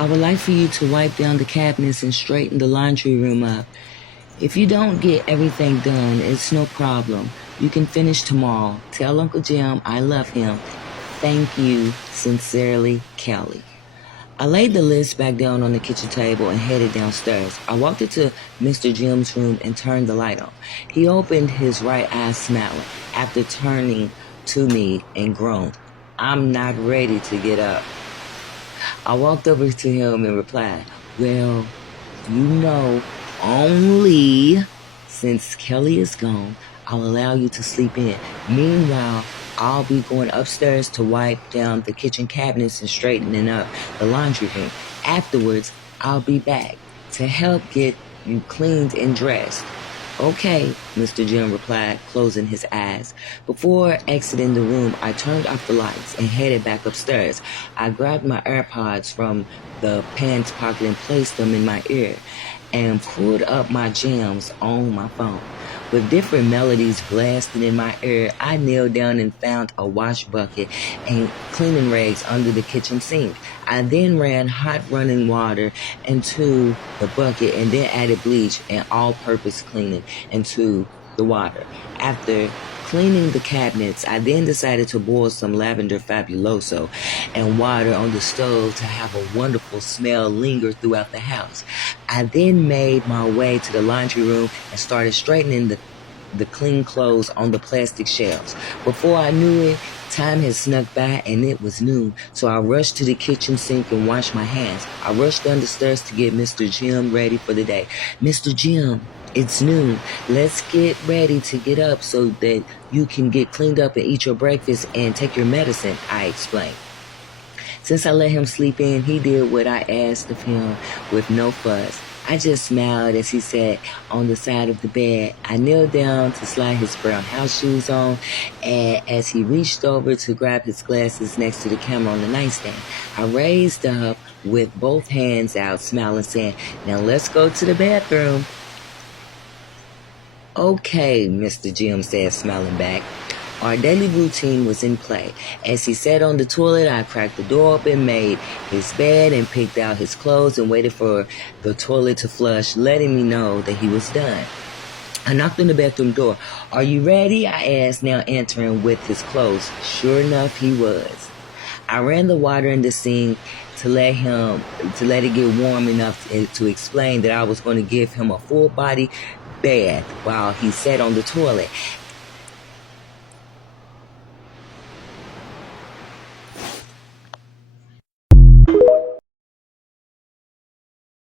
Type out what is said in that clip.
I would like for you to wipe down the cabinets and straighten the laundry room up. If you don't get everything done, it's no problem. You can finish tomorrow. Tell Uncle Jim I love him. Thank you, sincerely, Kelly. I laid the list back down on the kitchen table and headed downstairs. I walked into Mr. Jim's room and turned the light on. He opened his right eye smiling after turning to me and groaned, "I'm not ready to get up." I walked over to him and replied, "Well, only since Kelly is gone, I'll allow you to sleep in. Meanwhile, I'll be going upstairs to wipe down the kitchen cabinets and straightening up the laundry room. Afterwards, I'll be back to help get you cleaned and dressed." "Okay," Mr. Jim replied, closing his eyes. Before exiting the room, I turned off the lights and headed back upstairs. I grabbed my AirPods from the pants pocket and placed them in my ear and pulled up my jams on my phone. With different melodies blasting in my ear, I kneeled down and found a wash bucket and cleaning rags under the kitchen sink. I then ran hot running water into the bucket and then added bleach and all-purpose cleaning into the water. After cleaning the cabinets, I then decided to boil some lavender fabuloso and water on the stove to have a wonderful smell linger throughout the house. I then made my way to the laundry room and started straightening the clean clothes on the plastic shelves. Before I knew it, time had snuck by and it was noon, so I rushed to the kitchen sink and washed my hands. I rushed down the stairs to get Mr. Jim ready for the day. "Mr. Jim, it's noon. Let's get ready to get up so that you can get cleaned up and eat your breakfast and take your medicine," I explained. Since I let him sleep in, he did what I asked of him with no fuss. I just smiled as he sat on the side of the bed. I kneeled down to slide his brown house shoes on, and as he reached over to grab his glasses next to the camera on the nightstand, I raised up with both hands out, smiling, saying, "Now let's go to the bathroom." "Okay," Mr. Jim said, smiling back. Our daily routine was in play. As he sat on the toilet, I cracked the door open, made his bed, and picked out his clothes and waited for the toilet to flush, letting me know that he was done. I knocked on the bathroom door. "Are you ready?" I asked, now entering with his clothes. Sure enough, he was. I ran the water in the sink to let it get warm enough to explain that I was going to give him a full body bath while he sat on the toilet.